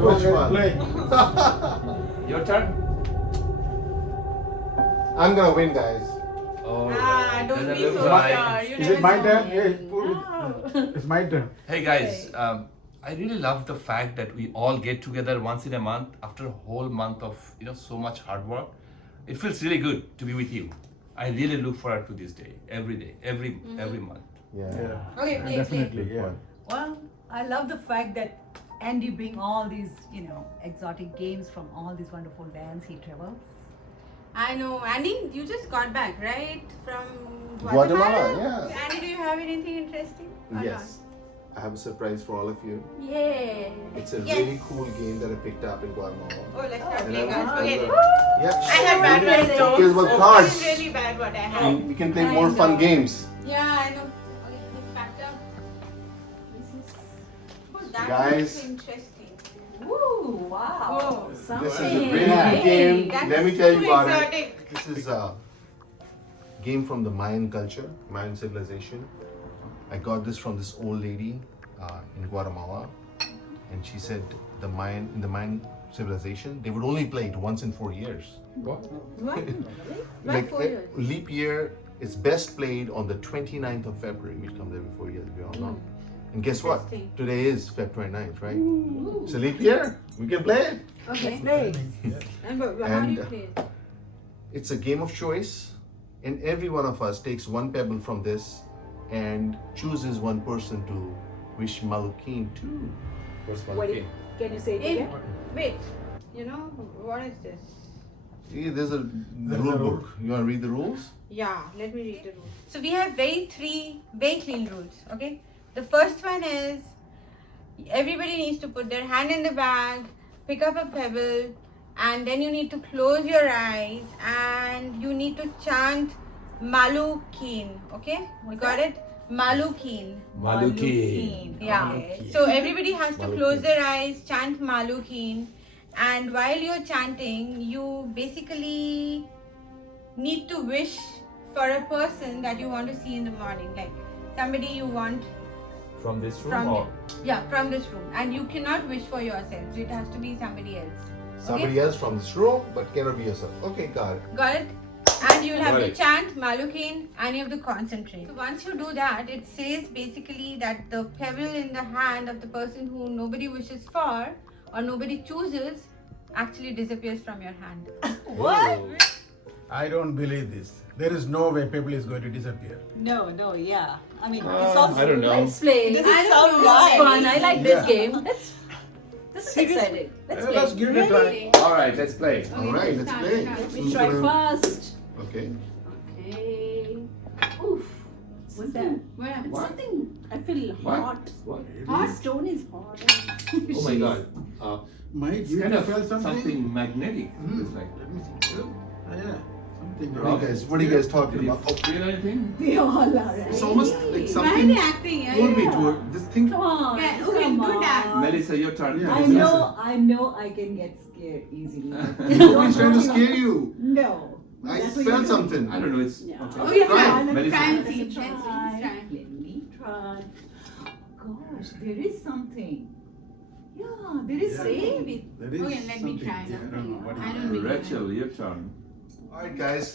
Too much fun. Play. Your turn. I'm gonna win, guys. Oh, Don't doesn't be look so like. sure. You Is never it my know. turn? Hey, it's my turn. Hey guys, I really love the fact that we all get together once in a month after a whole month of so much hard work. It feels really good to be with you. I really look forward to this day, every month. Yeah. Okay, play. Definitely, Good yeah. one. Well, I love the fact that Andy bring all these, exotic games from all these wonderful lands he travels. I know. Andy, you just got back, right? From Guatemala, yeah. Andy, do you have anything interesting? or Yes. I have a surprise for all of you. not? Yay. It's a Yes. really cool game that I picked up in Guatemala. Oh, let's not And play, I'm- guys. Forget it. Yeah. I had bad friends, though. Okay, well, This cards. is really bad what I had. We can play more fun games. Yeah, I know. Okay, this factor. This is. Oh, that Guys. looks interesting. Ooh, wow. Whoa. This is a Something. really good game. That's Let me tell you too about it. exotic. This is a game from the Mayan culture, Mayan civilization. I got this from this old lady in Guatemala, and she said in the Mayan civilization they would only play it once in 4 years. What? What? Like 4 years? leap year is best played on the 29th of February, which comes every 4 years, we all know. And guess what? Interesting. Today is Feb 29th, right? It's a leap year. We can play it. Okay. And how do you And- play it? It's a game of choice, and every one of us takes one pebble from this and chooses one person to wish Malukin to. What's What Malkin? Can you say it In, again? wait, what is this? See, there's a rule book. You want to read the rules? Yeah, let me read the rules. So we have three very clean rules, okay? The first one is everybody needs to put their hand in the bag, pick up a pebble, and then you need to close your eyes and you need to chant Malukin, okay? You got it? Malukin. Malukin. Yeah. So everybody has to close their eyes, chant Malukin, and while you're chanting, you basically need to wish for a person that you want to see in the morning, like somebody you want From this room from or? from this room, and you cannot wish for yourself. It has to be somebody else. Somebody else from this room, but cannot be yourself. Okay, got it. Got it? And you'll have Got to it. chant Malukin and you have to concentrate. So once you do that, it says basically that the pebble in the hand of the person who nobody wishes for or nobody chooses actually disappears from your hand. What? I don't believe this. There is no way Pebble is going to disappear. No, yeah. I mean, it sounds. I don't know. Let's play. This This is is so nice. fun. I like this Yeah. game. This is exciting. Let's play. Let's give it a try. All right, let's play. All right, let's play. Let me Who's try gonna- first. Okay. Okay. Oof. What's that? Where am It's What? something. I feel What? hot. What? Hot stone is hot. Oh my God. Mike, It's you kind of felt something magnetic. Hmm. It's like. Let me see. Yeah, something. What are you guys talking Did you about? feel anything? We all are right. It's almost like Why are something they acting? pulled me to it. This thing. Come on. Yeah, okay, come do that. on. Melissa, your turn. Yeah. I know I can get scared easily. Nobody's trying to scare you. No. I That's what felt you're something. I don't know. It's Yeah. okay. Okay, Try. try. Melissa. Try and Let see. me Try and see. try. Try. Let me try. Gosh, there is something. Yeah, there is something. That is Okay, let me something. try. Yeah, I don't know what I it don't is. really Rachel, your turn. All right, guys.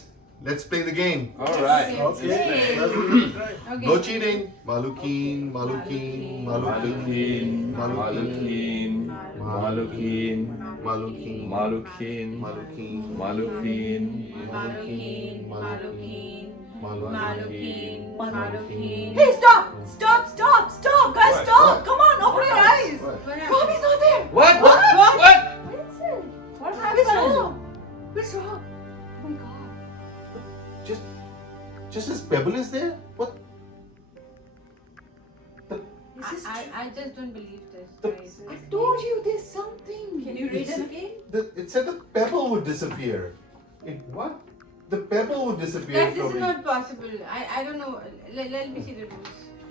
Let's play the game. All right. Okay. Let's give it a try. Okay. No cheating. Malukin, Malukin, Malukin, Malukin, Malukin, Malukin, Malukin, Malukin, Malukin, Malukin, Malukin, Malukin, Malukin. Hey, stop! Stop! Guys, What? stop! What? Come on, open your eyes! What? What happened? Bobby's not there! What? What? What? What is it? What What's happened? wrong? What's wrong? Oh my god. Just this pebble is there? What? This is I just don't believe this. The- guys. I told you there's something. Can you read it again? It said the pebble would disappear. What? The pebble would disappear Guys, this from is it. not possible. I don't know. Let me see the rules.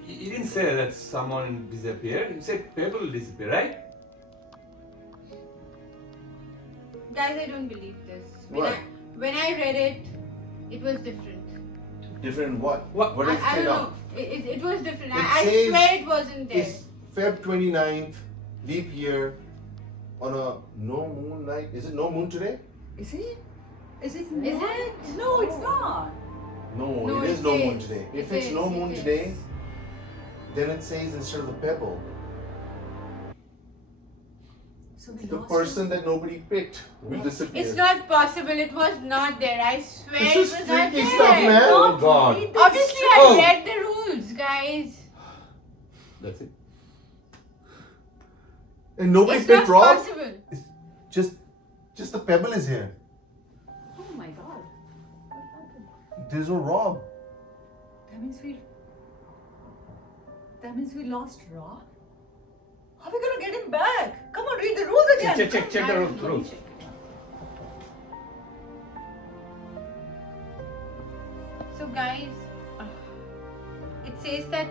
You didn't say that someone disappeared. You said people will disappear, right? Guys, I don't believe this. What? When I read it, it was different. Different what? What? What I is it don't say know. now? It was different. It I says swear it wasn't there. It's Feb 29th, leap year, on a no moon night. Is it no moon today? Is it? Is it? Is not? it? No, it's not. No, No, it is it no moon is. today. It If it's no is, moon it today, is. then it says instead of the pebble, So we the lost person that nobody picked will disappear. It's not possible. It was not there. I swear This it is was not freaky there. stuff, man. Oh God. Obviously, I Oh. read the rules, guys. That's it. And nobody It's not picked Rob. possible. Just the pebble is here. Oh my God. What happened? There's no Rob. That means we. That means we lost Rob. How are we gonna get him back? Come on, read the rules again. Check the rules. So, guys, it says that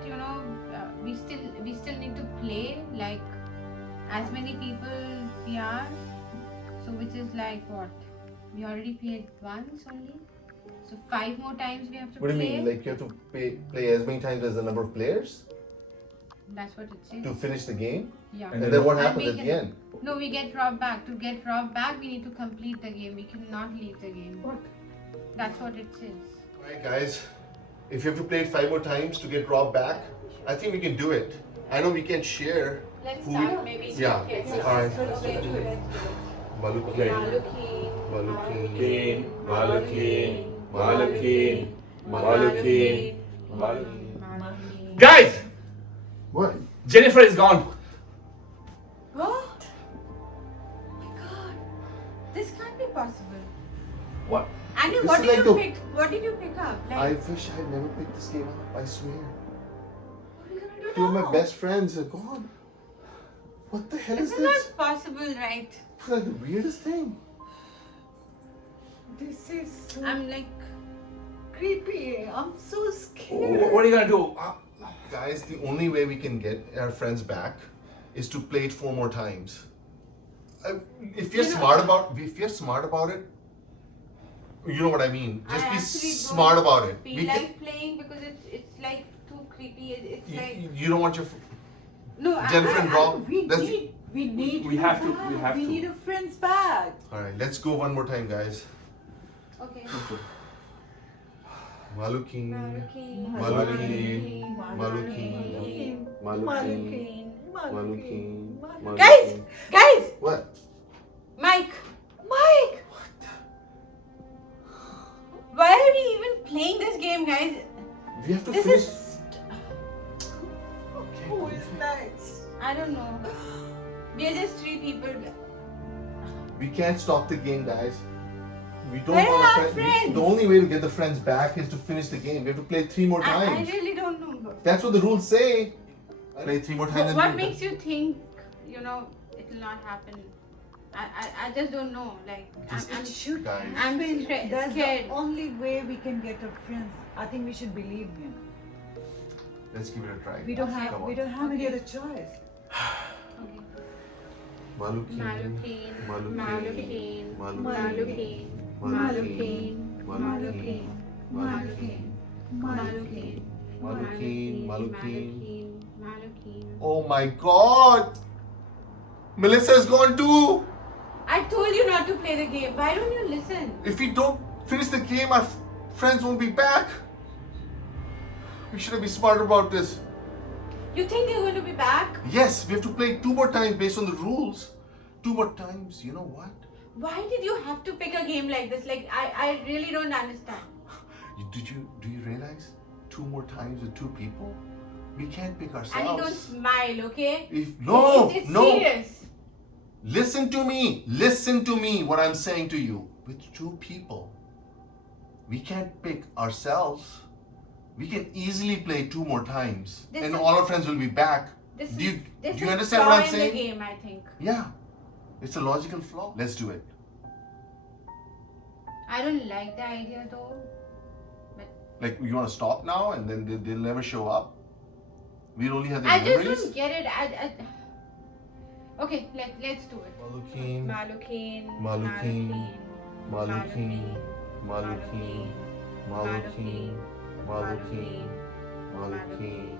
we still need to play like as many people we are. So, which is like what? We already played once only. So 5 more times we have to What do play. you mean? Like you have to play as many times as the number of players That's what it says. to finish the game? Yeah. And then what And happens we at the can- end? No, we get Rob back. To get Rob back, we need to complete the game. We cannot leave the game. What? That's what it says. Alright guys, if you have to play it 5 more times to get Rob back, I think we can do it. I know we can share. Let's Who- start maybe. Yeah, alright. Okay. Malukin. Malukin. Guys, What? Jennifer is gone. What? Oh my God. This can't be possible. What? Andy, This what is did like you the- pick? What did you pick up? I wish I had never picked this game up, I swear. What are we gonna do 2 of now? my best friends are gone. What the hell This is is this? not possible, right? It's like the weirdest thing. This is so I'm like, creepy. I'm so scared. What are you gonna do? Guys, the only way we can get our friends back is to play it 4 more times. If you're smart about it, you know what I mean. Just I be actually smart don't about it. feel We can, like playing because it's like too creepy. It's like you don't want your no. Jennifer and Rob. We That's need We him have to- back. we have to. need our friends back. all right. Let's go one more time, guys. okay. Malukin, Malukin, Malukin, Malukin, Malukin, Malukin, Malukin. Guys, What? Mike. Why are we even playing this game, guys? We have to This finish. is Who is next? I don't know. We are just 3 people. We can't stop the game, guys. We don't Where want are to our friends? The only way to get the friends back is to finish the game. We have to play 3 more I times. really don't know. That's what the rules say. Play 3 more times. and What do makes you think, it will not happen? I just don't know. Like, I'm Should Guys. I'm That's scared. the only way we can get our friends. I think we should believe him. Let's give it a try. We don't Come have on. we don't have any other choice. Okay. Malukin. Malukin, Malukin. Malukin, Malukin. Malukin, Malukin. Malukin, Malukin. Malukin, Malukin. Malukin. Oh my god! Melissa's gone too! I told you not to play the game. Why don't you listen? If we don't finish the game, our friends won't be back. We should have been smarter about this. You think they're going to be back? Yes, we have to play 2 more times based on the rules. 2 more times, you know what? Why did you have to pick a game like this? Like, I really don't understand. Do you realize 2 more times with 2 people? We can't pick And you don't ourselves. smile, okay? No, It's no. serious. Listen to me what I'm saying to you. With 2 people, we can't pick ourselves. We can easily play 2 more times, This and is- all our friends will be back. This Do you this do you is understand flaw what I'm in saying? the game, I think. Yeah, it's a logical flaw. Let's do it. I don't like the idea though. Like, you want to stop now, and then they'll never show up. We'll only have the I just memories. don't get it. Okay, let's do it. Malukin, Malukin, Malukin, Malukin, Malukin, Malukin, Malukin, Malukin, Malukin,